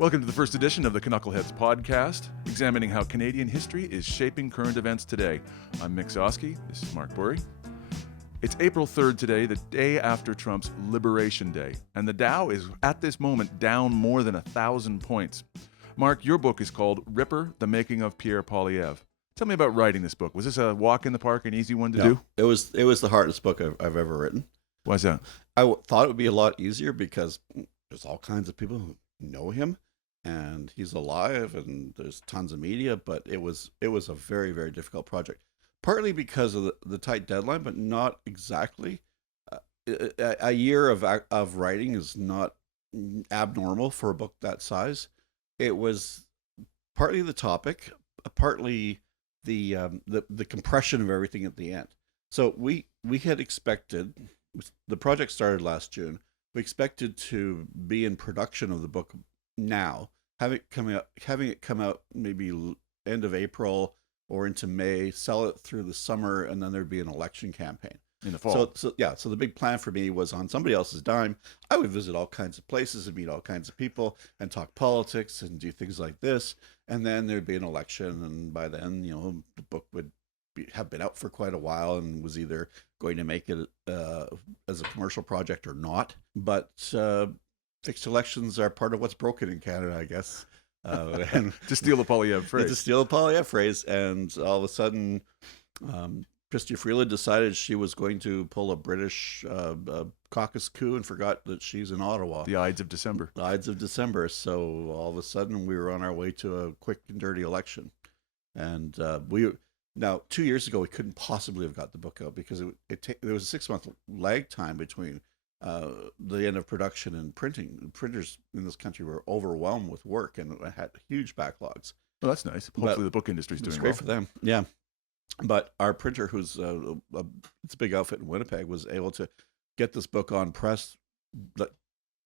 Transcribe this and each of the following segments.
Welcome to the first edition of the Knuckleheads podcast, examining how Canadian history is shaping current events today. I'm Mick Gzowski. This is Mark Bourrie. It's April 3rd today, the day after Trump's Liberation Day, and the Dow is, at this moment, down more than 1,000 points. Mark, your book is called Ripper, The Making of Pierre Poilievre. Tell me about writing this book. Was this a walk in the park, an easy one to do? It was the hardest book I've ever written. Why's that? I thought it would be a lot easier because there's all kinds of people who know him, and he's alive, and there's tons of media. But it was a very, very difficult project, partly because of the tight deadline, but not exactly. A year of writing is not abnormal for a book that size. It was partly the topic, partly the compression of everything at the end. So we had expected, the project started last June. We expected to be in production of the book now, having it come out maybe end of April or into May, sell it through the summer, and then there'd be an election campaign In the fall. So the big plan for me was, on somebody else's dime, I would visit all kinds of places and meet all kinds of people and talk politics and do things like this. And then there'd be an election, and by then, the book would have been out for quite a while and was either going to make it as a commercial project or not. But fixed elections are part of what's broken in Canada, I guess. And To steal the Poilievre phrase. To steal a Poilievre phrase, and all of a sudden, Chrystia Freeland decided she was going to pull a British caucus coup and forgot that she's in Ottawa. The Ides of December. The Ides of December. So all of a sudden, we were on our way to a quick and dirty election. And now 2 years ago, we couldn't possibly have got the book out because there was a 6-month lag time between the end of production and printing. Printers in this country were overwhelmed with work and had huge backlogs. Well, that's nice. Hopefully the book industry's doing well. It's great for them. Yeah. But our printer, who's it's a big outfit in Winnipeg, was able to get this book on press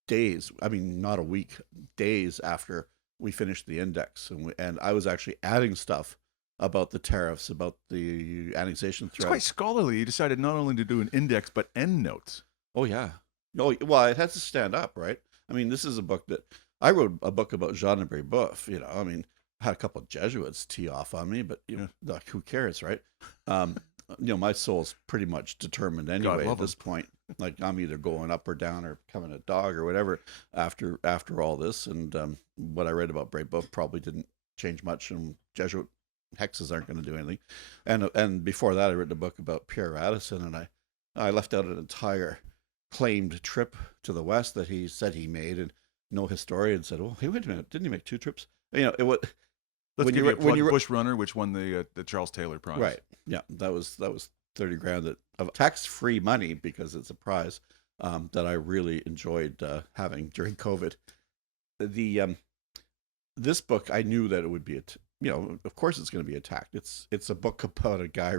days, I mean, not a week, days after we finished the index. And I was actually adding stuff about the tariffs, about the annexation threat. It's quite scholarly. You decided not only to do an index, but endnotes. Oh, yeah. Oh, well, it has to stand up, right? I mean, this is a book that I wrote a book about Jean de Brébeuf, I mean, I had a couple of Jesuits tee off on me, but who cares, right? My soul's pretty much determined anyway at this point. Like, I'm either going up or down or becoming a dog or whatever after all this. And what I read about Brébeuf probably didn't change much, and Jesuit hexes aren't going to do anything. And before that, I read a book about Pierre Radisson, and I left out an entire claimed trip to the West that he said he made, and no historian said, "Oh, hey, wait a minute, didn't he make 2 trips?" It was. Let's give you a plug, Bush Runner, which won the Charles Taylor Prize. Right. Yeah, that was $30,000 of tax-free money, because it's a prize that I really enjoyed having during COVID. This book, I knew that it would be of course it's going to be attacked. It's a book about a guy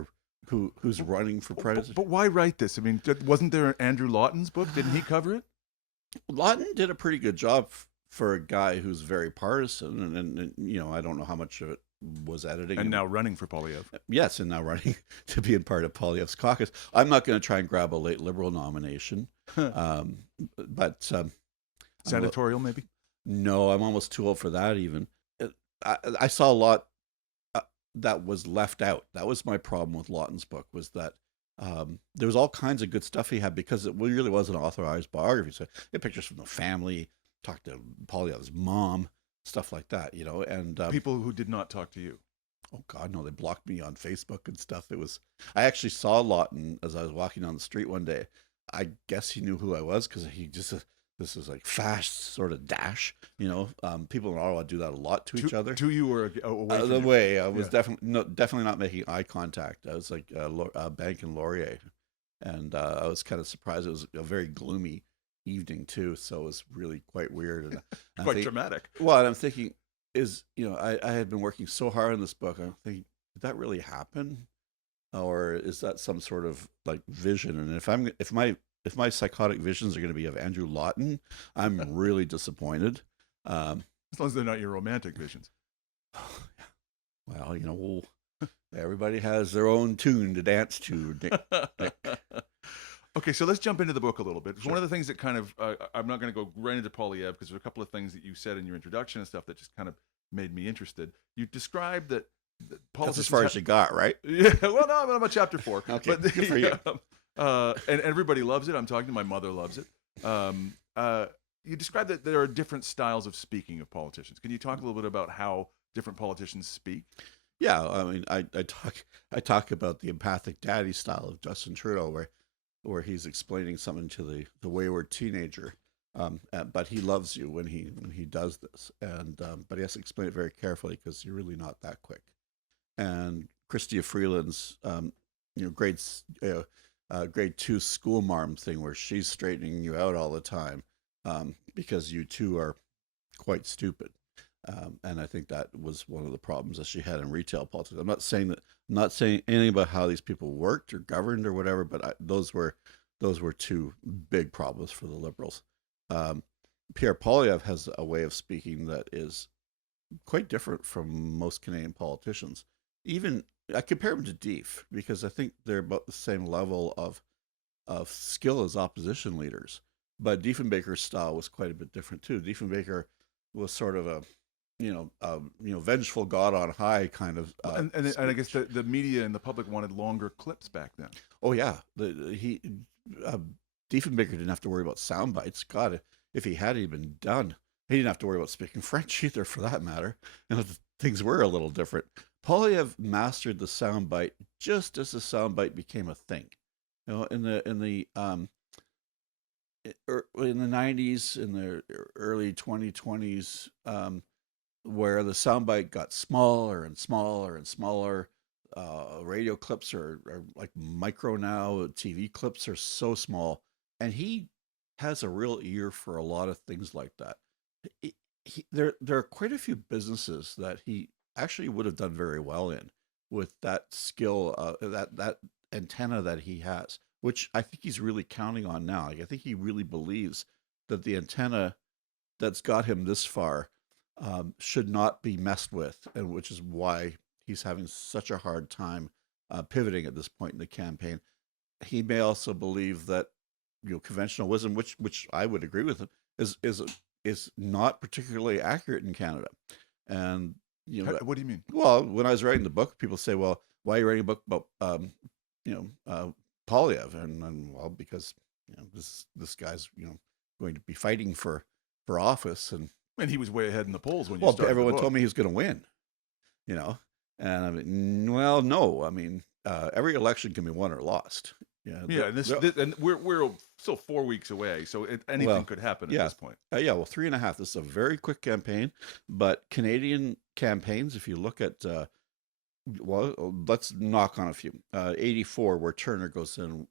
who's running for president. But why write this? I mean, wasn't there Andrew Lawton's book? Didn't he cover it? Lawton did a pretty good job for a guy who's very partisan, and I don't know how much of it was editing. And now running for Poilievre. Yes, and now running to be in part of Poilievre's caucus. I'm not going to try and grab a late Liberal nomination, but senatorial maybe. No, I'm almost too old for that. Even I saw a lot that was left out. That was my problem with Lawton's book, was that there was all kinds of good stuff he had, because it really was an authorized biography. So he had pictures from the family, talked to Poilievre's mom, stuff like that, and people who did not talk to you. Oh God, no! They blocked me on Facebook and stuff. I actually saw Lawton as I was walking down the street one day. I guess he knew who I was, because he just this is like fast sort of dash. People in Ottawa do that a lot to each other. To you or away from the you? way I was definitely not making eye contact. I was like Bank and Laurier, and I was kind of surprised. It was a very gloomy evening too, so it was really quite weird and quite dramatic. Well, and I'm thinking, I had been working so hard on this book. I'm thinking, did that really happen, or is that some sort of like vision? And if my psychotic visions are going to be of Andrew Lawton, I'm really disappointed. As long as they're not your romantic visions. Well, everybody has their own tune to dance to. Okay, so let's jump into the book a little bit. Sure. One of the things that kind of, I'm not going to go right into Poilievre because there are a couple of things that you said in your introduction and stuff that just kind of made me interested. You described that that's as far as you got, right? Yeah, well, no, I'm on chapter 4. Okay, but good for you. And everybody loves it. I'm talking to my mother loves it. You described that there are different styles of speaking of politicians. Can you talk a little bit about how different politicians speak? Yeah, I mean, I talk about the empathic daddy style of Justin Trudeau, where he's explaining something to the wayward teenager, but he loves you when he does this, and but he has to explain it very carefully because you're really not that quick. And Chrystia Freeland's grade 2 school marm thing, where she's straightening you out all the time because you two are quite stupid. And I think that was one of the problems that she had in retail politics. I'm not saying anything about how these people worked or governed or whatever, but those were two big problems for the Liberals. Pierre Poilievre has a way of speaking that is quite different from most Canadian politicians. Even I compare him to Deef because I think they're about the same level of skill as opposition leaders. But Diefenbaker's style was quite a bit different too. Diefenbaker was sort of a vengeful God on high kind of. And I guess the media and the public wanted longer clips back then. Oh yeah, Diefenbaker didn't have to worry about sound bites. God, if he had, he'd been done. He didn't have to worry about speaking French either, for that matter. And things were a little different. Poilievre mastered the soundbite just as the soundbite became a thing. In the 90s, in the early 2020s, where the soundbite got smaller and smaller and smaller. Radio clips are like micro now. TV clips are so small, and he has a real ear for a lot of things like that. There are quite a few businesses that he actually would have done very well in with that skill, that antenna that he has, which I think he's really counting on now. I think he really believes that the antenna that's got him this far should not be messed with, and which is why he's having such a hard time pivoting at this point in the campaign. He may also believe that conventional wisdom, which I would agree with him, is not particularly accurate in Canada. And what do you mean? Well, when I was writing the book, people say, "Well, why are you writing a book about Poilievre?" And well, because this guy's going to be fighting for office, and he was way ahead in the polls when you started. Well, everyone told me he was going to win, and I mean, well, no, I mean, every election can be won or lost. And we're still 4 weeks away, so anything could happen at this point. 3.5. This is a very quick campaign, but Canadian campaigns, if you look at, let's knock on a few. 84, where Turner goes in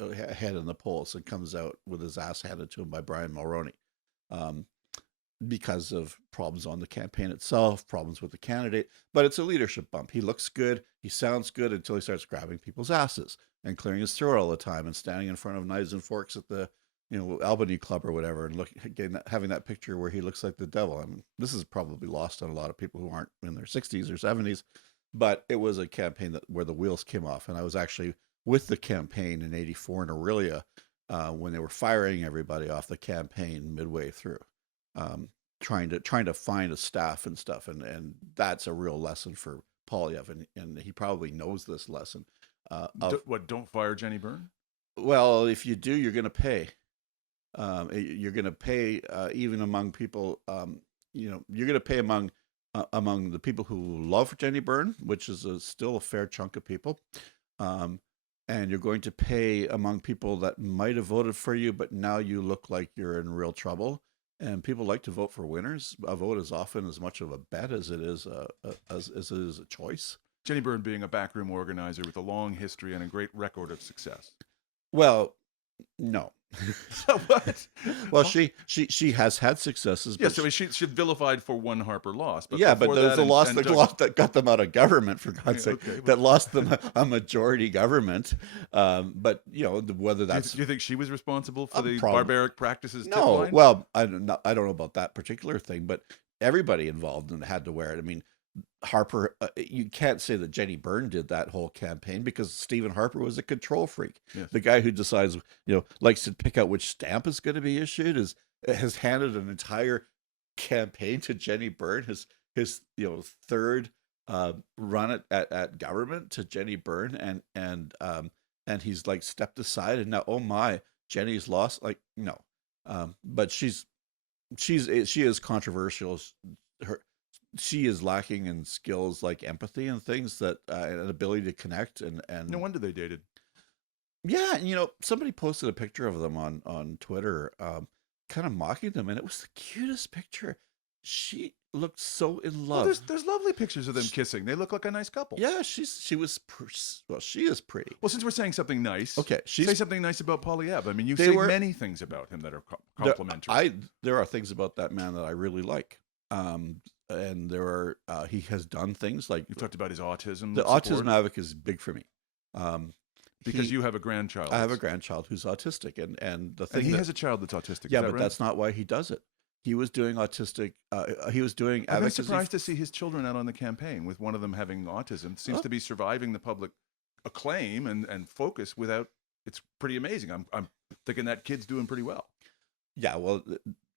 ahead in the polls and comes out with his ass handed to him by Brian Mulroney. Because of problems on the campaign itself, problems with the candidate, but it's a leadership bump. He looks good, he sounds good until he starts grabbing people's asses and clearing his throat all the time and standing in front of knives and forks at the Albany Club or whatever, and having that picture where he looks like the devil. I mean, this is probably lost on a lot of people who aren't in their 60s or 70s, but it was a campaign where the wheels came off, and I was actually with the campaign in 84 in Aurelia when they were firing everybody off the campaign midway through. Trying to find a staff and stuff, and that's a real lesson for Poilievre, and he probably knows this lesson. Don't fire Jenny Byrne? Well, if you do, you're going to pay. You're going to pay even among people. You're going to pay among the people who love Jenny Byrne, which is still a fair chunk of people. And you're going to pay among people that might have voted for you, but now you look like you're in real trouble. And people like to vote for winners. A vote is often as much of a bet as it is a choice. Jenny Byrne being a backroom organizer with a long history and a great record of success. Well, no. What? Well, she has had successes. Yeah, so she's vilified for one Harper loss. But yeah, but there's a loss that got them out of government, for God's sake. Okay, that lost them a majority government. But whether that's do you think she was responsible for the barbaric practices? No, well, I don't know about that particular thing, but everybody involved in it had to wear it. I mean, Harper, you can't say that Jenny Byrne did that whole campaign because Stephen Harper was a control freak. Yes. The guy who decides, likes to pick out which stamp is going to be issued has handed an entire campaign to Jenny Byrne, his third run at government to Jenny Byrne, and he's like stepped aside, and now, oh my, Jenny's lost. Like, no, but she is controversial. She is lacking in skills like empathy and things that an ability to connect and No wonder they dated. yeah, and somebody posted a picture of them on Twitter, kind of mocking them, and it was the cutest picture. She looked so in Well, love. there's lovely pictures of them kissing. They look like a nice couple. Yeah, she is pretty. Well, since we're saying something nice, Okay, say something nice about Poilievre. I mean, you They say were- many things about him that are complimentary. There are things about that man that I really like. And there are he has done things like You've talked about his autism. the support, autism advocate is big for me. because you have a grandchild. I have a grandchild who's autistic, and the thing And he has a child that's autistic. yeah, is that but right? that's not why he does it. He was doing autistic. He was doing I've been advocacy. surprised to see his children out on the campaign with one of them having autism. Seems to be surviving the public acclaim and focus without. It's pretty amazing. I'm thinking that kid's doing pretty well. Yeah, well,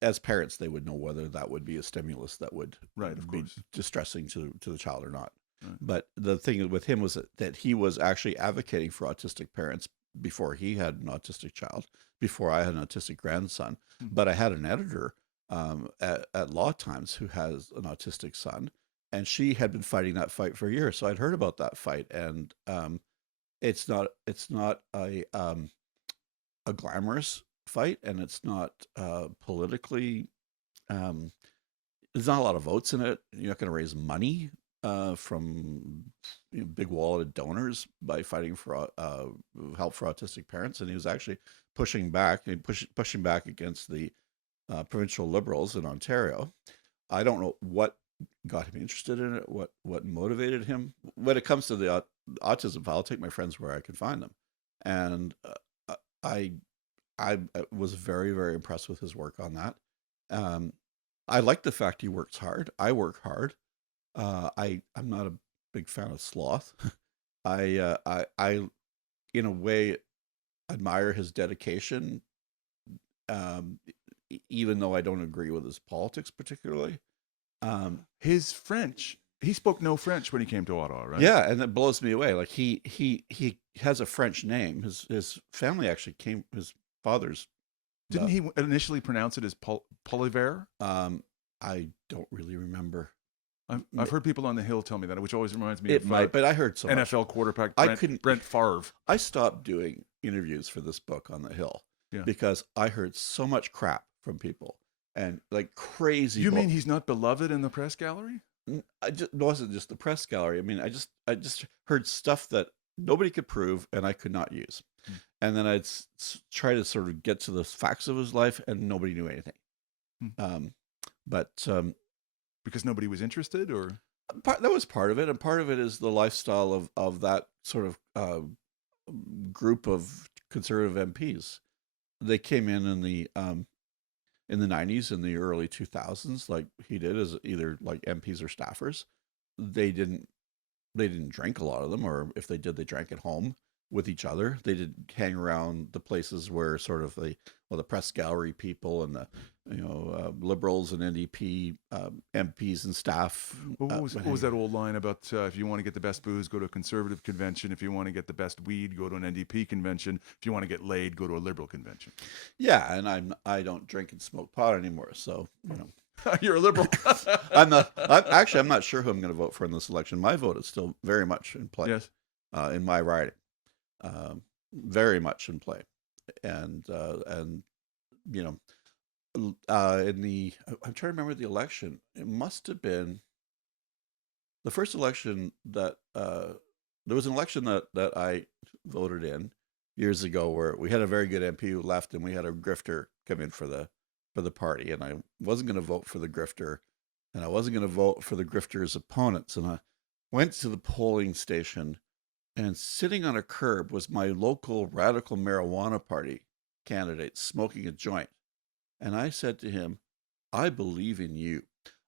as parents, they would know whether that would be a stimulus that would Right, of be course. distressing to the child or not. Right. But the thing with him was that he was actually advocating for autistic parents before he had an autistic child, before I had an autistic grandson. But I had an editor at Law Times who has an autistic son, and she had been fighting that fight for years. So I'd heard about that fight, and it's not a glamorous fight, and it's not politically. There's not a lot of votes in it. You're not going to raise money from big walleted donors by fighting for help for autistic parents, and he was actually pushing back against the provincial Liberals in Ontario. I don't know what got him interested in it, what motivated him. When it comes to the autism file, I'll take my friends where I can find them, and I was very, very impressed with his work on that. I like the fact he works hard. I work hard. I'm not a big fan of sloth. I in a way admire his dedication, even though I don't agree with his politics particularly. His French. He spoke no French when he came to Ottawa, right? Yeah, and that blows me away. Like he has a French name. His family actually came. His father's. Didn't he initially pronounce it as Poilievre? I don't really remember. I've heard people on the Hill tell me that, which always reminds me It of might, but I heard so much. NFL quarterback I Brent Favre. I stopped doing interviews for this book on the Hill Yeah. because I heard so much crap from people and like crazy. You mean he's not beloved in the press gallery? It wasn't just the press gallery. I mean, I just heard stuff that nobody could prove and I could not use. And then I'd try to sort of get to the facts of his life, and nobody knew anything. Because nobody was interested, or that was part of it, and part of it is the lifestyle of that sort of group of conservative MPs. They came in the 90s and the early 2000s, like he did, as either like MPs or staffers. They didn't drink, a lot of them, or if they did, they drank at home with each other. They didn't hang around the places where sort of the press gallery people and the Liberals and NDP MPs and staff. what was that old line about if you want to get the best booze, go to a conservative convention. If you want to get the best weed, go to an NDP convention. If you want to get laid, go to a Liberal convention. Yeah, and I don't drink and smoke pot anymore, so You're a Liberal. I'm not sure who I'm going to vote for in this election. My vote is still very much in play. Yes. In my riding, very much in play, and I'm trying to remember the election. It must have been the first election that there was an election that I voted in years ago where we had a very good MP who left and we had a grifter come in for the party, and I wasn't going to vote for the grifter, and I wasn't going to vote for the grifter's opponents, and I went to the polling station, and sitting on a curb was my local radical marijuana party candidate smoking a joint. And I said to him, I believe in you.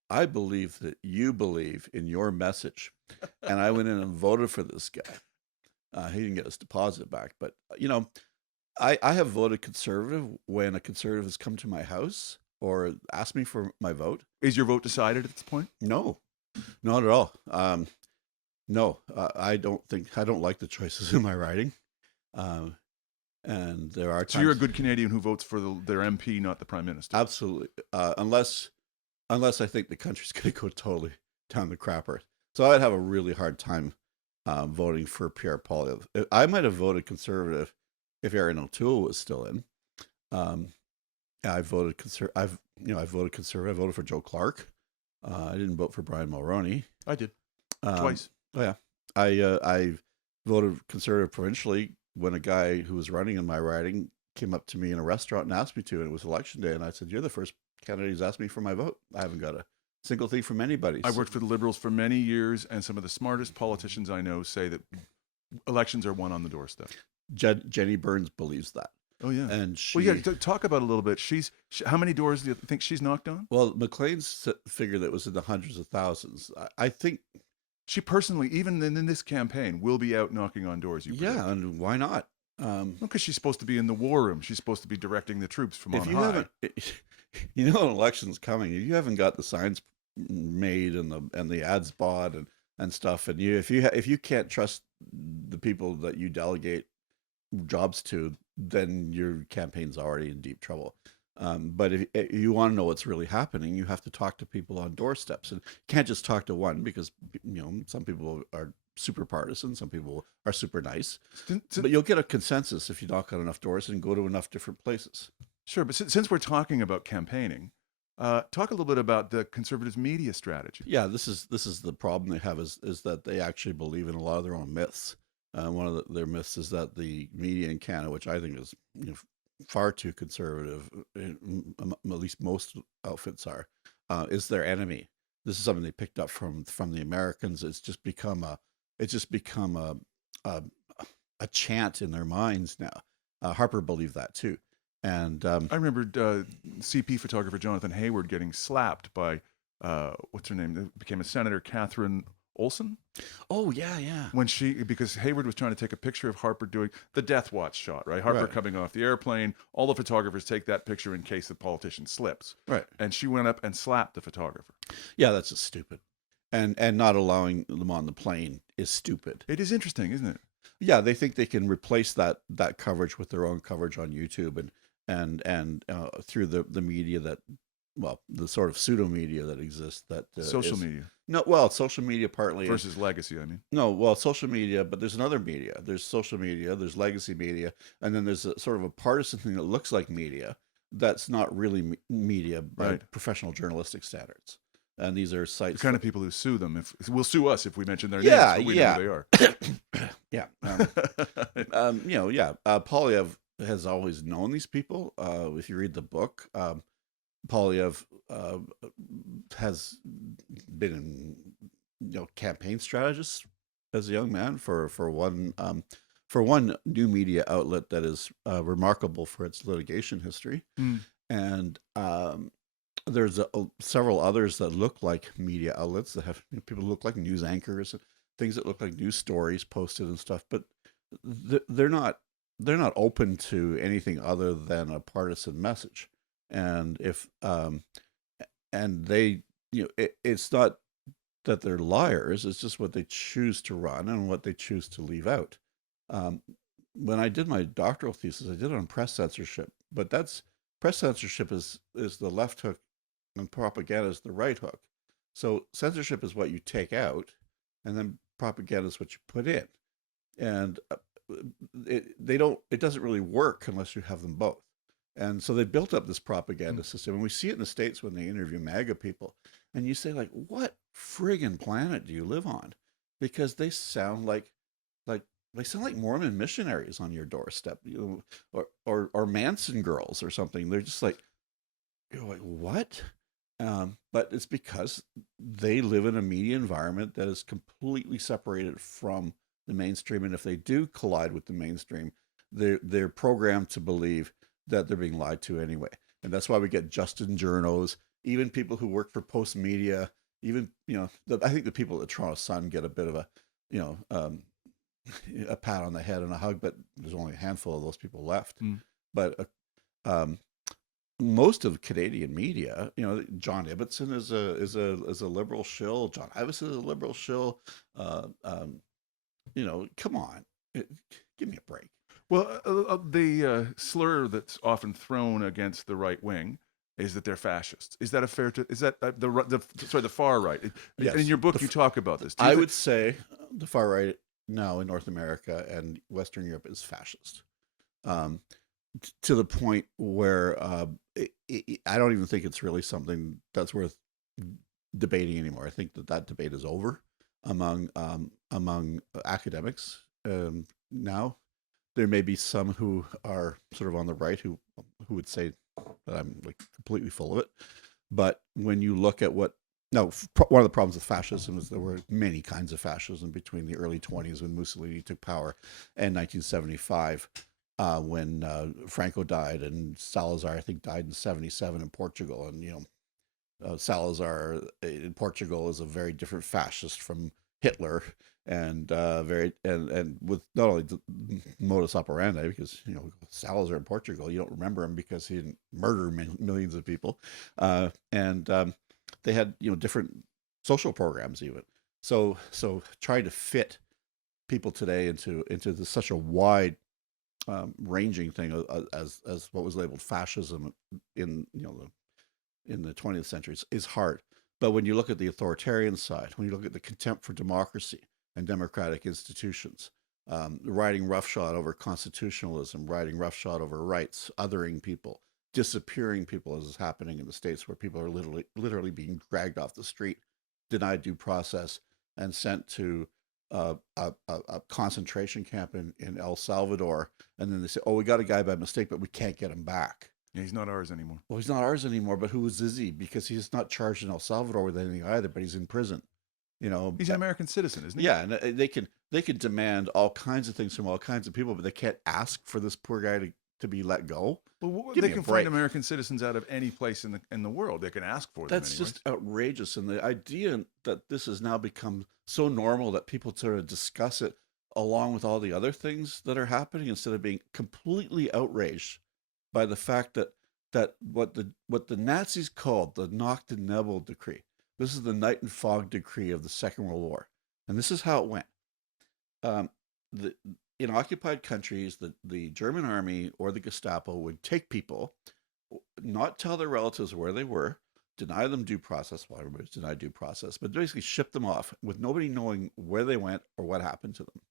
I believe that you believe in your message. And I went in and voted for this guy. He didn't get his deposit back, but I have voted conservative when a conservative has come to my house or asked me for my vote. Is your vote decided at this point? No, not at all. No, I don't like the choices in my writing. And there are times. So you're a good Canadian who votes for their MP, not the Prime Minister. Absolutely. Unless I think the country's going to go totally down the crapper. So I'd have a really hard time voting for Pierre Poilievre. I might have voted conservative if Erin O'Toole was still in. I voted conservative. I voted conservative. I voted for Joe Clark. I didn't vote for Brian Mulroney. I did twice. Oh yeah, I voted conservative provincially when a guy who was running in my riding came up to me in a restaurant and asked me to, and it was election day, and I said, "You're the first candidate who's asked me for my vote. I haven't got a single thing from anybody." I worked for the Liberals for many years, and some of the smartest politicians I know say that elections are won on the doorstep. Jenny Burns believes that. Oh yeah, and she. Well, yeah. Talk about it a little bit. How many doors do you think she's knocked on? Well, McLean's figured that it was in the hundreds of thousands. I think she personally, even in this campaign, will be out knocking on doors. Yeah, and why not? Because she's supposed to be in the war room. She's supposed to be directing the troops from on high. An election's coming. If you haven't got the signs made and the ads bought and stuff, and if you can't trust the people that you delegate jobs to, then your campaign's already in deep trouble. But if you want to know what's really happening, you have to talk to people on doorsteps, and you can't just talk to one, because some people are super partisan, some people are super nice. But you'll get a consensus if you knock on enough doors and go to enough different places. Sure, but since we're talking about campaigning, talk a little bit about the Conservatives' media strategy. Yeah, this is the problem they have is that they actually believe in a lot of their own myths. One of their myths is that the media in Canada, which I think is far too conservative, at least most outfits are, is their enemy. This is something they picked up from the Americans. It's just become a chant in their minds now. Harper believed that too. And I remember CP photographer Jonathan Hayward getting slapped by what's her name? It became a senator, Catherine Olson. Oh yeah. Because Hayward was trying to take a picture of Harper doing the Death Watch shot, right? Harper coming off the airplane. All the photographers take that picture in case the politician slips. Right. And she went up and slapped the photographer. Yeah, that's just stupid. And not allowing them on the plane is stupid. It is interesting, isn't it? Yeah, they think they can replace that coverage with their own coverage on YouTube and through the media that, well, the sort of pseudo media that exists. That social media. No, well, social media partly versus legacy. I mean, no, well, social media, but there's another media. There's social media, there's legacy media, and then there's a sort of a partisan thing that looks like media that's not really media by professional journalistic standards. And these are sites. The kind of people who sue them will sue us if we mention their names. But we know who they are. Yeah. Poilievre has always known these people. If you read the book, Poilievre has been campaign strategist as a young man for one new media outlet that is remarkable for its litigation history, and there's several others that look like media outlets that have people who look like news anchors and things that look like news stories posted and stuff, but they're not open to anything other than a partisan message. And if and they it's not that they're liars, it's just what they choose to run and what they choose to leave out. When I did my doctoral thesis, I did it on press censorship, but press censorship is the left hook and propaganda is the right hook. So censorship is what you take out, and then propaganda is what you put in. And it doesn't really work unless you have them both. And so they built up this propaganda system, and we see it in the States when they interview MAGA people, and you say, like, what friggin' planet do you live on? Because they sound like Mormon missionaries on your doorstep, or Manson girls or something. They're just like, you're like, what? But it's because they live in a media environment that is completely separated from the mainstream, and if they do collide with the mainstream, they're programmed to believe that they're being lied to anyway. And that's why we get Justin Journos even people who work for Post Media, even, I think the people at the Toronto Sun get a bit of a, you know, a pat on the head and a hug, but there's only a handful of those people left. But most of Canadian media, John Ibbotson is a liberal shill. John Ivison is a liberal shill. Come on, give me a break. Well, the slur that's often thrown against the right wing is that they're fascists. Is that is that the far right? Yes. In your book, you talk about this. I would say the far right now in North America and Western Europe is fascist, to the point where I don't even think it's really something that's worth debating anymore. I think that debate is over among academics now. There may be some who are sort of on the right who would say that I'm like completely full of it. But when you look at one of the problems with fascism is there were many kinds of fascism between the early 1920s when Mussolini took power and 1975 when Franco died, and Salazar, I think, died in 1977 in Portugal. And, Salazar in Portugal is a very different fascist from Hitler, and and with not only the modus operandi, because Salazar in Portugal, you don't remember him because he didn't murder millions of people, and they had different social programs even. So trying to fit people today into such a wide ranging thing as what was labeled fascism in the 20th century is hard. But when you look at the authoritarian side, when you look at the contempt for democracy and democratic institutions, riding roughshod over constitutionalism, riding roughshod over rights, othering people, disappearing people, as is happening in the States, where people are literally being dragged off the street, denied due process, and sent to a concentration camp in El Salvador. And then they say, oh, we got a guy by mistake, but we can't get him back. Yeah, he's not ours anymore. Well, he's not ours anymore, but who is he? Because he's not charged in El Salvador with anything either, but he's in prison. He's an American citizen, isn't he? Yeah, and they can demand all kinds of things from all kinds of people, but they can't ask for this poor guy to be let go. Well, they can find American citizens out of any place in the world. They can ask for them. That's just outrageous, and the idea that this has now become so normal that people sort of discuss it along with all the other things that are happening, instead of being completely outraged by the fact that what the Nazis called the Nacht und Nebel decree. This is the night and fog decree of the Second World War, and this is how it went. In occupied countries, the German army or the Gestapo would take people, not tell their relatives where they were, deny them due process. Well, everybody's denied due process, but basically ship them off with nobody knowing where they went or what happened to them.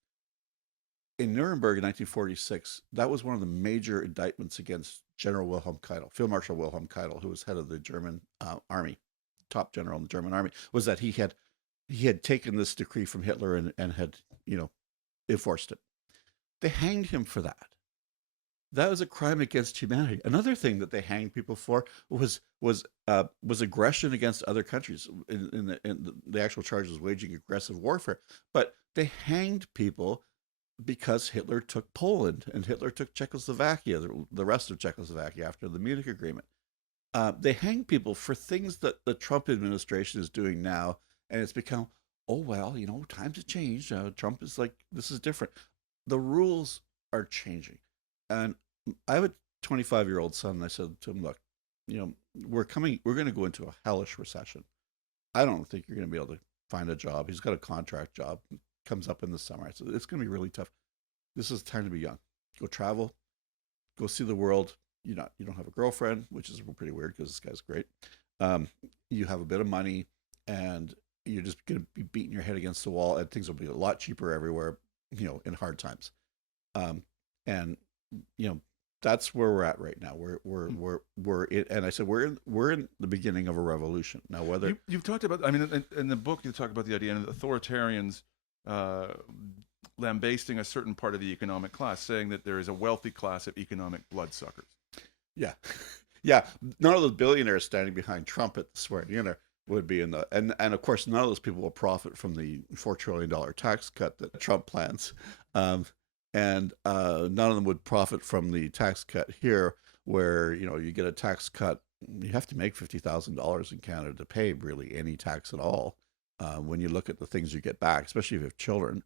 In Nuremberg in 1946, that was one of the major indictments against General Wilhelm Keitel, Field Marshal Wilhelm Keitel, who was head of the German army, top general in the German army, was that he had taken this decree from Hitler and had enforced it. They hanged him for that. That was a crime against humanity. Another thing that they hanged people for was aggression against other countries. In the actual charge was waging aggressive warfare, but they hanged people because Hitler took Poland and Hitler took Czechoslovakia, the rest of Czechoslovakia after the Munich Agreement. They hang people for things that the Trump administration is doing now, and it's become, oh, well, times have changed. Trump is like, this is different. The rules are changing. And I have a 25-year-old son, and I said to him, look, we're going to go into a hellish recession. I don't think you're going to be able to find a job. He's got a contract job. Comes up in the summer. I said, it's going to be really tough. This is the time to be young. Go travel. Go see the world. You don't have a girlfriend, which is pretty weird because this guy's great. You have a bit of money, and you're just going to be beating your head against the wall, and things will be a lot cheaper everywhere, in hard times. And that's where we're at right now. We're in, and I said we're in the beginning of a revolution now. Whether you've talked about, I mean, in the book you talk about the idea of authoritarians lambasting a certain part of the economic class, saying that there is a wealthy class of economic bloodsuckers. Yeah, yeah. None of those billionaires standing behind Trump at the swearing-in would be in the, and of course none of those people will profit from the $4 trillion tax cut that Trump plans, and none of them would profit from the tax cut here, where you get a tax cut you have to make $50,000 in Canada to pay really any tax at all. When you look at the things you get back, especially if you have children.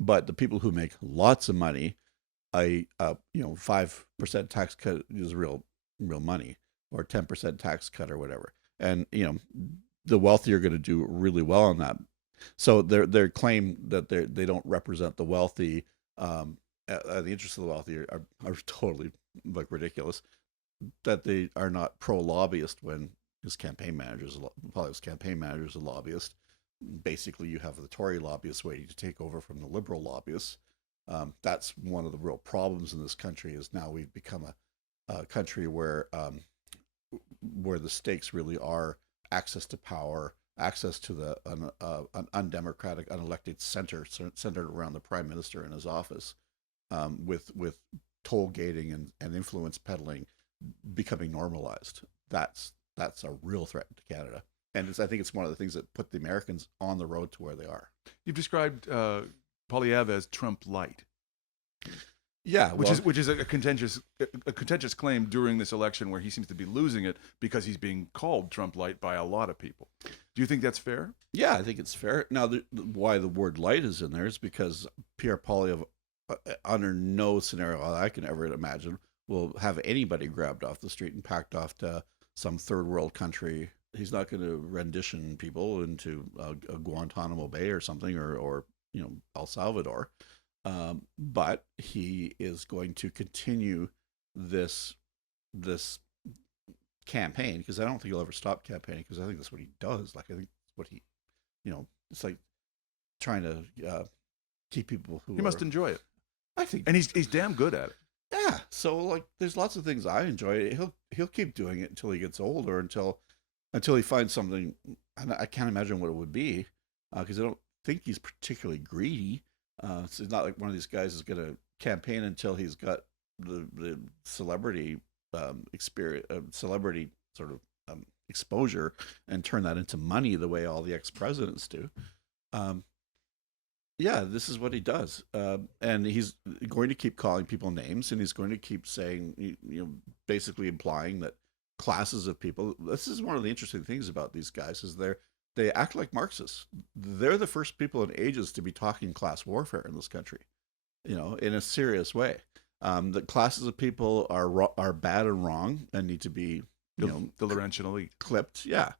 But the people who make lots of money, 5% tax cut is real money, or 10% tax cut or whatever. And the wealthy are going to do really well on that. So their claim that they don't represent the wealthy, the interests of the wealthy are totally like ridiculous. That they are not pro lobbyist when his campaign manager is a lobbyist. Basically, you have the Tory lobbyists waiting to take over from the Liberal lobbyists. That's one of the real problems in this country. Is now we've become a country where the stakes really are access to power, access to an undemocratic, unelected center centered around the Prime Minister and his office, with toll gating and influence peddling becoming normalized. That's a real threat to Canada. And I think it's one of the things that put the Americans on the road to where they are. You've described Poilievre as Trump light. Yeah, which is a contentious claim during this election, where he seems to be losing it because he's being called Trump light by a lot of people. Do you think that's fair? Yeah, I think it's fair. Now, why the word light is in there is because Pierre Poilievre, under no scenario I can ever imagine, will have anybody grabbed off the street and packed off to some third world country. He's not going to rendition people into a Guantanamo Bay or something, or El Salvador. But he is going to continue this campaign, because I don't think he'll ever stop campaigning, because I think that's what he does. Like, I think what he, it's like trying to keep people who he must enjoy it. I think, and he's damn good at it. Yeah. So like, there's lots of things I enjoy. He'll keep doing it until he gets old, or until he finds something. And I can't imagine what it would be, because I don't think he's particularly greedy. So it's not like one of these guys is going to campaign until he's got the celebrity experience, celebrity sort of exposure, and turn that into money the way all the ex-presidents do. Yeah, this is what he does, and he's going to keep calling people names, and he's going to keep saying, basically implying that classes of people. This is one of the interesting things about these guys, is they act like Marxists. They're the first people in ages to be talking class warfare in this country, in a serious way. The classes of people are bad and wrong and need to be, the Laurentian elite, clipped. Yeah,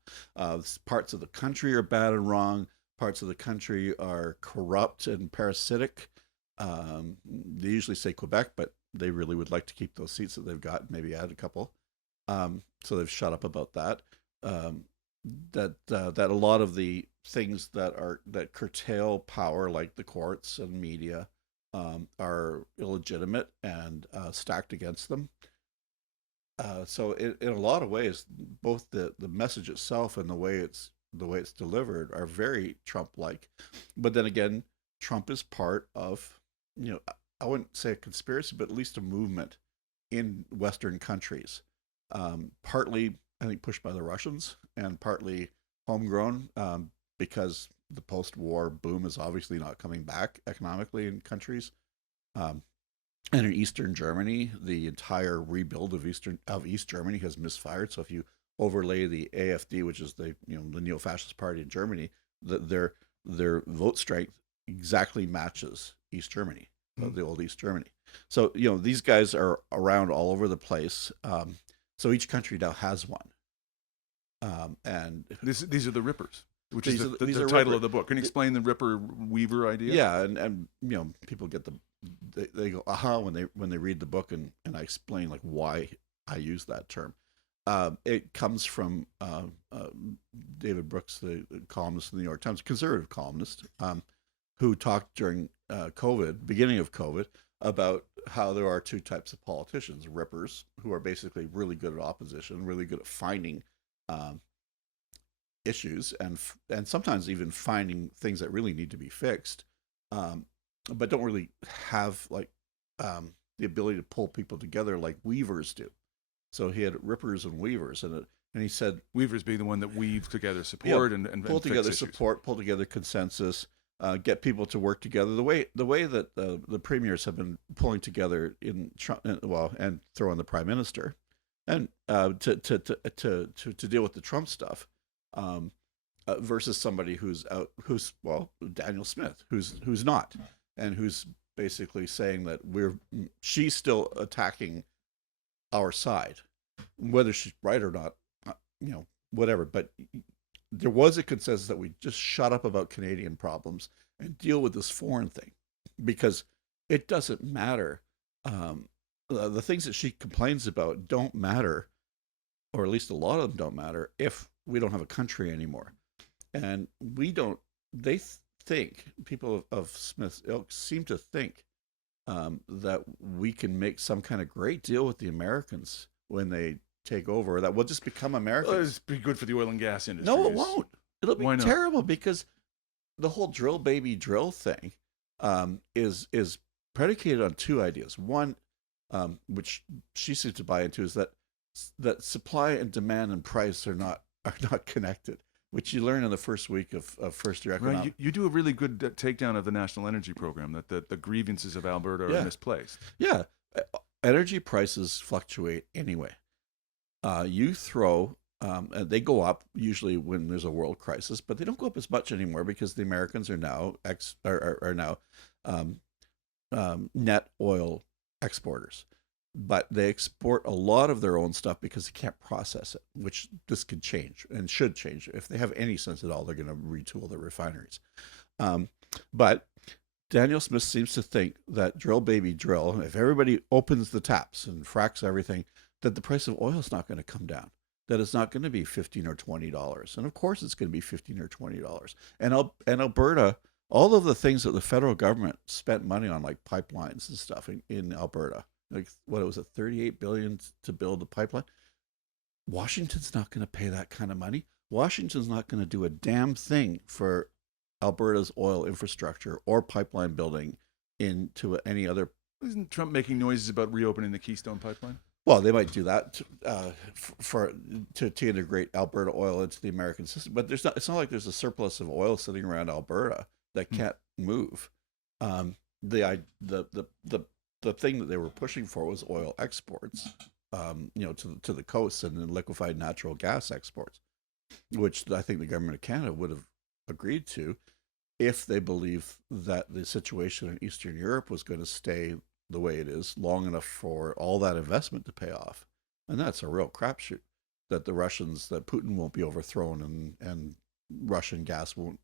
parts of the country are bad and wrong. Parts of the country are corrupt and parasitic. They usually say Quebec, but they really would like to keep those seats that they've got, maybe add a couple. So they've shut up about that. That a lot of the things that curtail power, like the courts and media, are illegitimate and stacked against them. So in a lot of ways, both the message itself and the way it's delivered are very Trump-like. But then again, Trump is part of, I wouldn't say a conspiracy, but at least a movement in Western countries. Partly, I think, pushed by the Russians, and partly homegrown, because the post-war boom is obviously not coming back economically in countries. And in Eastern Germany, the entire rebuild of East Germany has misfired. So if you overlay the AfD, which is the neo-fascist party in Germany, their vote strength exactly matches East Germany, the old East Germany. So these guys are around all over the place. So each country now has one. And these are the Rippers, which is the title of the book. Can you explain the Ripper Weaver idea? Yeah, and people get they go aha when they read the book, and I explain like why I use that term. It comes from David Brooks, the columnist in the New York Times, conservative columnist, who talked during beginning of COVID, about how there are two types of politicians: rippers, who are basically really good at opposition, really good at finding issues, and sometimes even finding things that really need to be fixed, but don't really have the ability to pull people together like weavers do. So he had rippers and weavers, and he said weavers being the one that weave together support, and pull together support, pull together consensus, get people to work together. The way that the premiers have been pulling together in Trump, and throw in the prime minister, and to deal with the Trump stuff, versus somebody who's Daniel Smith, who's not, and who's basically saying that she's still attacking our side, whether she's right or not, whatever. But there was a consensus that we just shut up about Canadian problems and deal with this foreign thing, because it doesn't matter. The things that she complains about don't matter, or at least a lot of them don't matter, if we don't have a country anymore. And we don't, they think, people of Smith's ilk seem to think that we can make some kind of great deal with the Americans when they take over, that we'll just become Americans. Well, it's pretty good for the oil and gas industry. No, it won't. It'll be terrible, because the whole drill baby drill thing is predicated on two ideas. One, which she seems to buy into, is that supply and demand and price are not connected, which you learn in the first week of first year economics. Right, you do a really good takedown of the National Energy Program, that the grievances of Alberta are misplaced. Yeah, energy prices fluctuate anyway. You throw, they go up usually when there's a world crisis, but they don't go up as much anymore, because the Americans are now net oil exporters. But they export a lot of their own stuff because they can't process it, which this could change and should change. If they have any sense at all, they're going to retool their refineries. But Daniel Smith seems to think that drill baby drill, if everybody opens the taps and fracks everything, that the price of oil is not going to come down, that it's not going to be $15 or $20. And of course it's going to be $15 or $20. And Alberta, all of the things that the federal government spent money on, like pipelines and stuff in Alberta, like what was it, $38 billion to build a pipeline? Washington's not going to pay that kind of money. Washington's not going to do a damn thing for Alberta's oil infrastructure or pipeline building into any other. Isn't Trump making noises about reopening the Keystone Pipeline? Well, they might do that to integrate Alberta oil into the American system, but it's not like there's a surplus of oil sitting around Alberta that can't move. The thing that they were pushing for was oil exports, to the coast, and then liquefied natural gas exports, which I think the government of Canada would have agreed to if they believed that the situation in Eastern Europe was going to stay the way it is long enough for all that investment to pay off. And that's a real crapshoot, that that Putin won't be overthrown, and Russian gas won't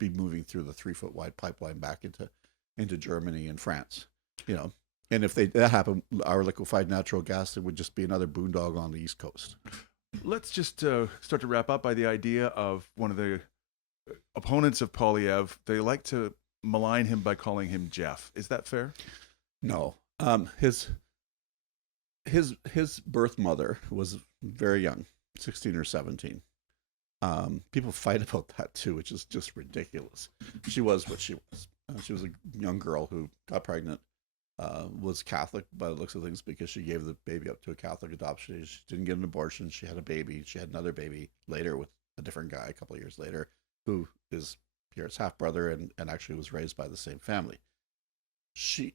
be moving through the 3-foot wide pipeline back into Germany and France, And if that happened, our liquefied natural gas, it would just be another boondoggle on the East Coast. Let's just start to wrap up by the idea of one of the opponents of Poilievre. They like to malign him by calling him Jeff. Is that fair? No. His birth mother was very young, 16 or 17. People fight about that too, which is just ridiculous. She was what she was. She was a young girl who got pregnant. Was Catholic by the looks of things, because she gave the baby up to a Catholic adoption. She didn't get an abortion. She had a baby. She had another baby later with a different guy a couple of years later, who is Pierre's half brother and actually was raised by the same family. She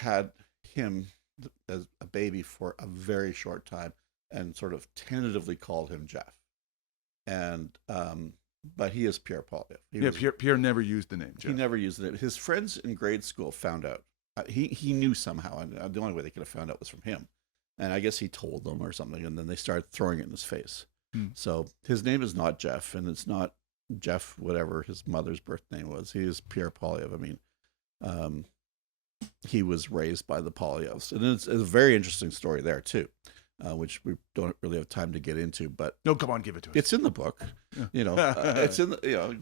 had him as a baby for a very short time and sort of tentatively called him Jeff. And but he is Pierre Poilievre. Pierre never used the name Jeff. He never used it. His friends in grade school found out. He knew somehow, and the only way they could have found out was from him. And I guess he told them or something, and then they started throwing it in his face. So his name is not Jeff, and it's not Jeff, whatever his mother's birth name was. He is Pierre Poilievre. I mean, he was raised by the Poilievres. And it's a very interesting story there, too, which we don't really have time to get into. But no, come on, give it to us. It's in the book. Yeah. It's in the,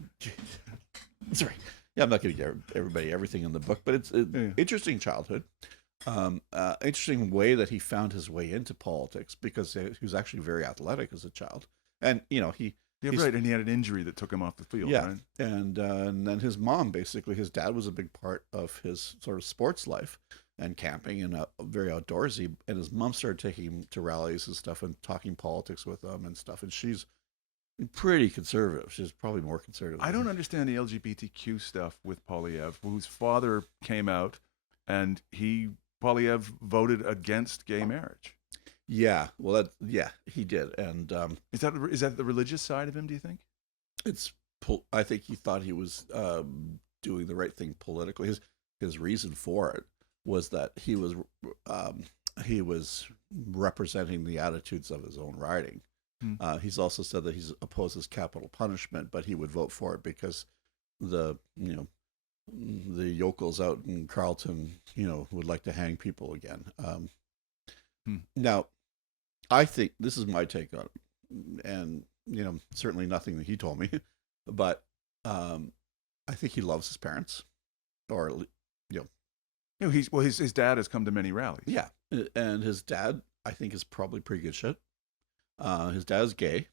sorry. Yeah, I'm not going to give everybody everything in the book, but it's an interesting childhood. Interesting way that he found his way into politics, because he was actually very athletic as a child. And, right, and he had an injury that took him off the field, yeah, right? And then his mom, basically, his dad was a big part of his sort of sports life and camping and very outdoorsy. And his mom started taking him to rallies and stuff and talking politics with him and stuff. And she's pretty conservative. She's probably more conservative. I don't understand the LGBTQ stuff with Poilievre, whose father came out and Poilievre voted against gay marriage. Yeah, well, he did, and Is that the religious side of him, do you think? it's. I think he thought he was doing the right thing politically. His reason for it was that um, he was representing the attitudes of his own riding. Hmm. He's also said that he opposes capital punishment, but he would vote for it because the the yokels out in Carleton, would like to hang people again. Hmm. Now, I think this is my take on it, and certainly nothing that he told me, but I think he loves his parents, or His dad has come to many rallies. yeah, and his dad I think is probably pretty good shit. His dad is gay,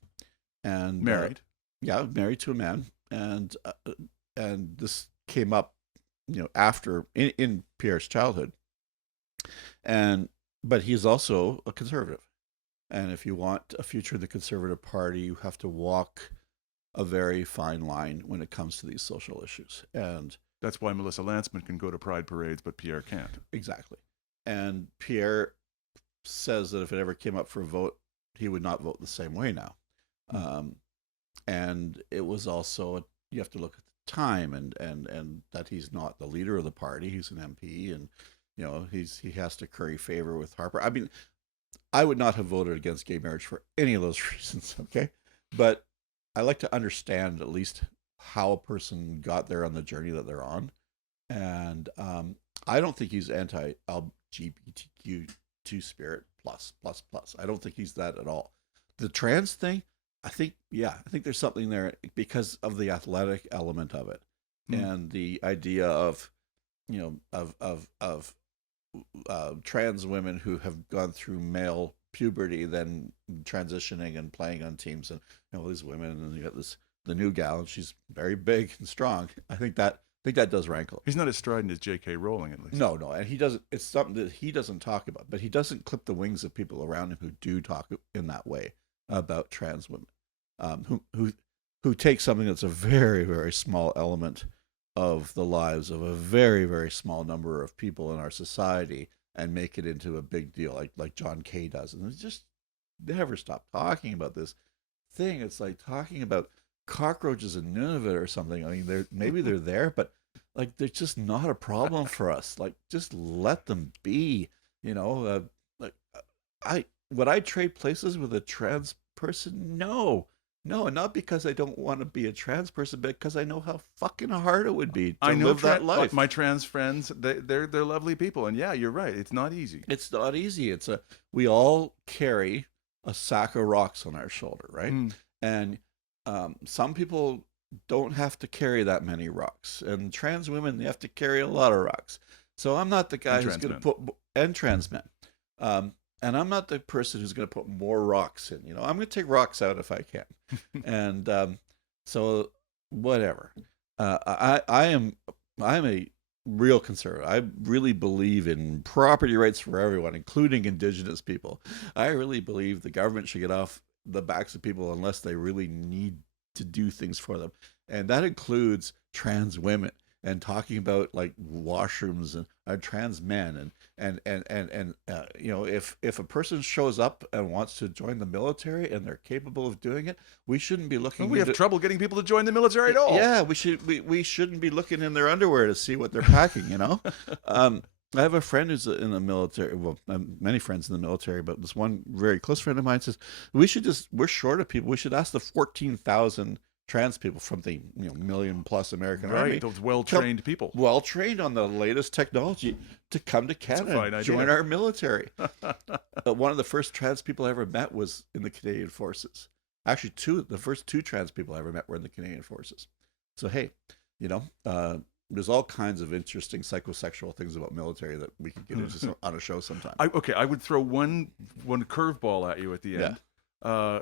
and Married. Yeah, married to a man, and this came up, after in Pierre's childhood, but he's also a conservative, and if you want a future in the Conservative Party, you have to walk a very fine line when it comes to these social issues, and That's why Melissa Lantsman can go to pride parades, but Pierre can't. exactly. And Pierre says that if it ever came up for a vote, he would not vote the same way now. And it was also, you have to look at the time, and that he's not the leader of the party. He's an MP, and he has to curry favor with Harper. I mean, I would not have voted against gay marriage for any of those reasons. Okay, but I like to understand at least how a person got there on the journey that they're on, and I don't think he's anti-LGBTQ2 spirit plus. I don't think he's that at all. The trans thing, I think there's something there because of the athletic element of it, and the idea of trans women who have gone through male puberty, then transitioning and playing on teams, and these women, and you got the new gal, and she's very big and strong. I think that does rankle. He's not as strident as J.K. Rowling, at least. No, and he doesn't. It's something that he doesn't talk about, but he doesn't clip the wings of people around him who do talk in that way about trans women, who take something that's a very, very small element of the lives of a very, very small number of people in our society and make it into a big deal, like John Kay does, and just never stop talking about this thing. It's like talking about cockroaches in Nunavut or something. I mean, maybe they're there, but like they're just not a problem for us. Like, just let them be. Would I trade places with a trans person? No, and not because I don't want to be a trans person, but because I know how fucking hard it would be to live that life. My trans friends, they're lovely people, and yeah, you're right. It's not easy. It's not easy. We all carry a sack of rocks on our shoulder, right? And some people don't have to carry that many rocks, and trans women, they have to carry a lot of rocks. So I'm not the guy who's going to put, and trans men, and I'm not the person who's going to put more rocks in. I'm going to take rocks out if I can, and so whatever. I'm a real conservative. I really believe in property rights for everyone, including Indigenous people. I really believe the government should get off the backs of people unless they really need to do things for them, and that includes trans women, and talking about like washrooms and trans men, and if a person shows up and wants to join the military and they're capable of doing it, we shouldn't be looking. We have trouble getting people to join the military at all. Yeah, we shouldn't be looking in their underwear to see what they're packing. I have a friend who's in the military. Well, many friends in the military, but this one very close friend of mine says we're short of people. We should ask the 14,000 trans people from the million plus American Army, those well-trained people, well-trained on the latest technology, to come to Canada and join our military. One of the first trans people I ever met was in the Canadian Forces. Actually, the first two trans people I ever met were in the Canadian Forces. So hey, there's all kinds of interesting psychosexual things about military that we could get into on a show sometime. I would throw one curveball at you at the end. Yeah.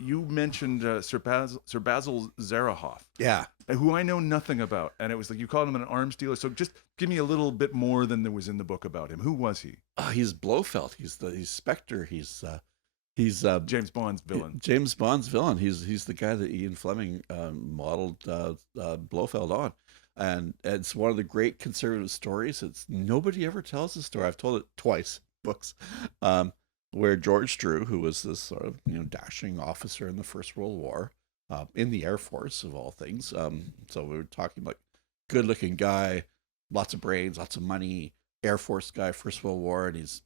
You mentioned Sir Basil Zerahoff. Yeah. Who I know nothing about. And it was like you called him an arms dealer. So just give me a little bit more than there was in the book about him. Who was he? He's Blofeld. He's Spectre. He's James Bond's villain. James Bond's villain. He's the guy that Ian Fleming modeled Blofeld on. And it's one of the great conservative stories. Nobody ever tells the story. I've told it twice, books. where George Drew, who was this sort of dashing officer in the First World War, in the Air Force of all things. So we were talking like good-looking guy, lots of brains, lots of money, Air Force guy, First World War, and he's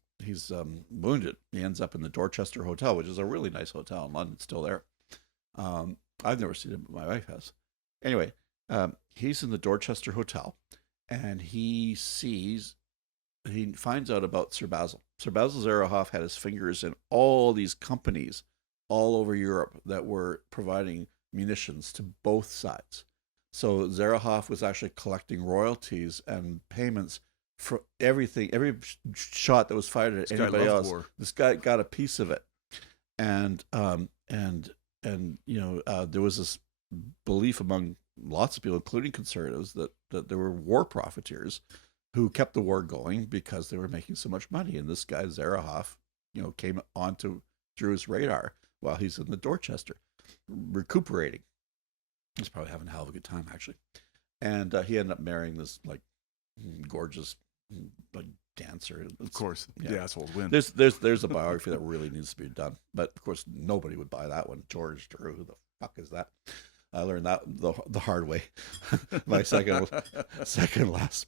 wounded. He ends up in the Dorchester Hotel, which is a really nice hotel in London, it's still there. I've never seen it, but my wife has. Anyway, he's in the Dorchester Hotel, and he finds out about Sir Basil. Sir Basil Zarohoff had his fingers in all these companies all over Europe that were providing munitions to both sides. So Zarohoff was actually collecting royalties and payments for everything, every shot that was fired at anybody else. War. This guy got a piece of it, and there was this belief among lots of people, including conservatives, that there were war profiteers who kept the war going because they were making so much money. And this guy Zarohoff, came onto Drew's radar while he's in the Dorchester, recuperating. He's probably having a hell of a good time, actually. And he ended up marrying this like gorgeous like dancer. Of course, the assholes win. There's a biography that really needs to be done, but of course nobody would buy that one. George Drew, who the fuck is that? I learned that the hard way. My second last.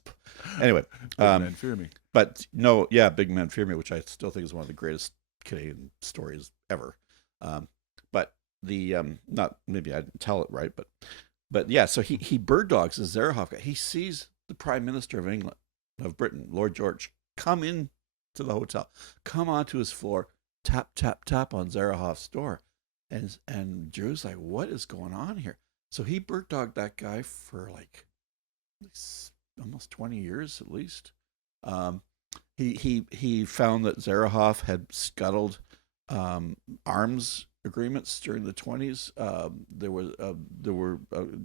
Anyway, Big Men Fear Me. But no, yeah, Big Men Fear Me, which I still think is one of the greatest Canadian stories ever. But the not maybe I didn't tell it right, but yeah. So he bird dogs the Zarohoff guy. He sees the Prime Minister of Britain, Lord George, come in to the hotel, come onto his floor, tap tap tap on Zarohoff's door. And Drew's like, what is going on here? So he bird dogged that guy for like almost 20 years at least. He found that Zarohoff had scuttled arms agreements during the 20s. There were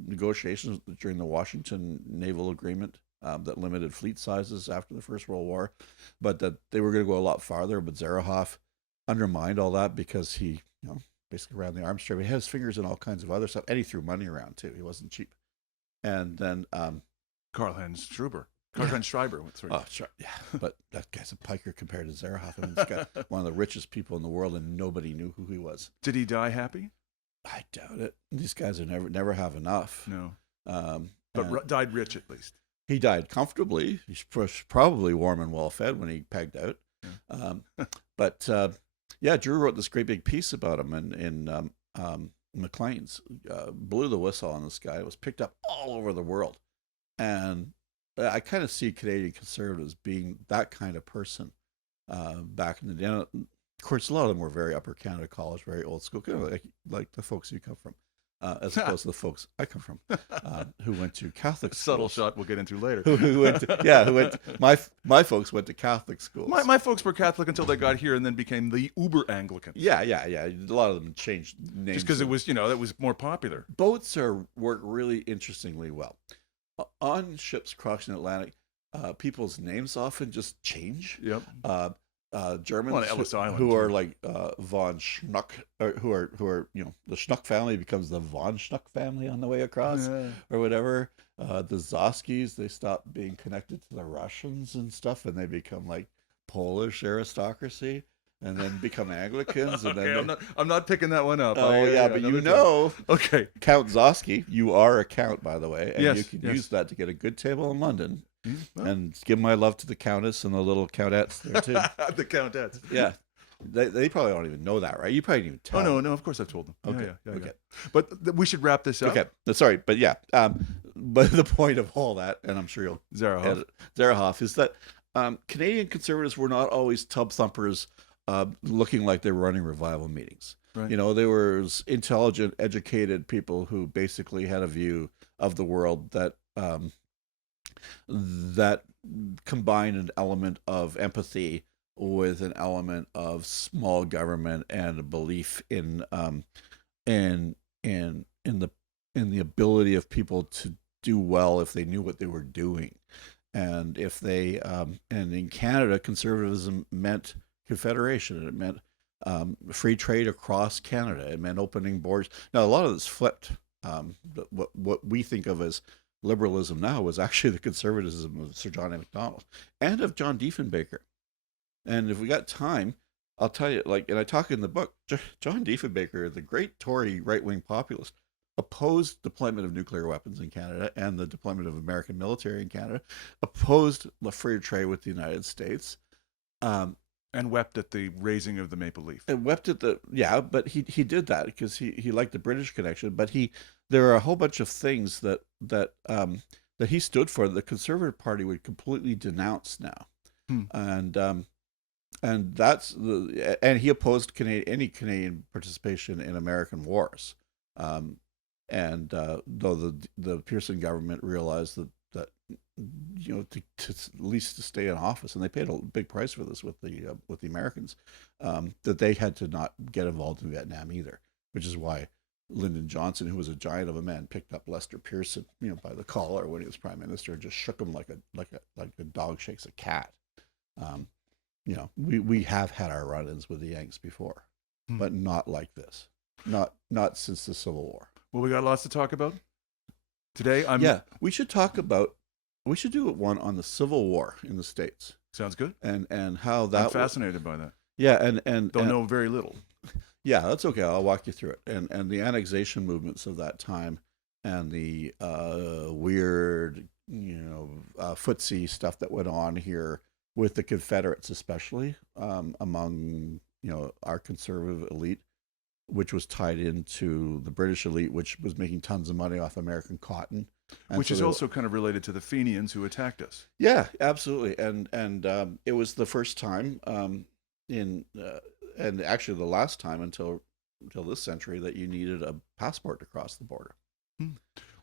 negotiations during the Washington Naval Agreement that limited fleet sizes after the First World War, but that they were going to go a lot farther. But Zarohoff undermined all that because he, basically ran the arms trade. He had his fingers in all kinds of other stuff, and he threw money around too. He wasn't cheap. And then Karl-Heinz Schreiber. Yeah, but that guy's a piker compared to Zarohoff. I mean, this guy, one of the richest people in the world, and nobody knew who he was. Did he die happy? I doubt it. These guys are never have enough. No. But died rich at least. He died comfortably. He's probably warm and well fed when he pegged out. Yeah. Yeah, Drew wrote this great big piece about him in Maclean's. Blew the whistle on this guy. It was picked up all over the world. And I kind of see Canadian conservatives being that kind of person back in the day. Of course, a lot of them were very upper Canada college, very old school, kind of like the folks you come from, as opposed to the folks I come from, who went to Catholic schools. Subtle shot we'll get into later. My folks went to Catholic schools. My folks were Catholic until they got here and then became the uber Anglicans. Yeah. A lot of them changed names. Just because it was, that was more popular. Boats work really interestingly well. On ships crossing the Atlantic, people's names often just change. Yep. Germans who are like von Schnuck, or who are the Schnuck family becomes the von Schnuck family on the way across, or whatever. The Gzowskis, they stop being connected to the Russians and stuff, and they become like Polish aristocracy, and then become Anglicans. And okay, then I'm not picking that one up. Oh but Okay, Count Gzowski, you are a count, by the way, and you can use that to get a good table in London. Well. And give my love to the Countess and the little Countettes there too. The Countettes. Yeah. They probably don't even know that, right? You probably didn't even tell them. No, of course I've told them. Okay. Yeah. But we should wrap this up. Okay. Sorry, but yeah. But the point of all that, and I'm sure you'll Zarohoff, is that Canadian conservatives were not always tub thumpers looking like they were running revival meetings. Right. There were intelligent, educated people who basically had a view of the world that combined an element of empathy with an element of small government and a belief in the ability of people to do well if they knew what they were doing. And if they and in Canada, conservatism meant confederation. It meant free trade across Canada. It meant opening borders. Now, a lot of this flipped. What we think of as liberalism now was actually the conservatism of Sir John A. Macdonald and of John Diefenbaker. And if we got time, I'll tell you, like, and I talk in the book, John Diefenbaker, the great Tory right-wing populist, opposed deployment of nuclear weapons in Canada and the deployment of American military in Canada, opposed the free trade with the United States, and wept at the raising of the maple leaf. and wept at but he did that because he liked the British connection, but there are a whole bunch of things that he stood for the Conservative Party would completely denounce now. And that's and he opposed any Canadian participation in American wars. Though the Pearson government realized that to at least to stay in office, and they paid a big price for this with the Americans, that they had to not get involved in Vietnam either, which is why Lyndon Johnson, who was a giant of a man, picked up Lester Pearson, by the collar when he was prime minister, and just shook him like a dog shakes a cat. We have had our run-ins with the Yanks before, but not like this. Not since the Civil War. Well, we got lots to talk about today. We should talk about. We should do one on the Civil War in the States. Sounds good. And how that. I'm fascinated by that. Yeah, and don't know very little. Yeah, that's okay. I'll walk you through it. And the annexation movements of that time, and the weird, footsie stuff that went on here with the Confederates, especially among our conservative elite, which was tied into the British elite, which was making tons of money off American cotton, which is also kind of related to the Fenians who attacked us. Yeah, absolutely. And it was the first time and actually the last time until this century that you needed a passport to cross the border.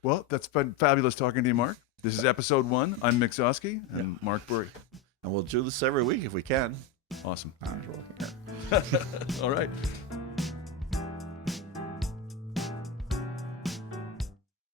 Well, that's been fabulous talking to you, Mark. This is episode 1. I'm Mick Gzowski and Mark Bourrie. And we'll do this every week if we can. Awesome. All right.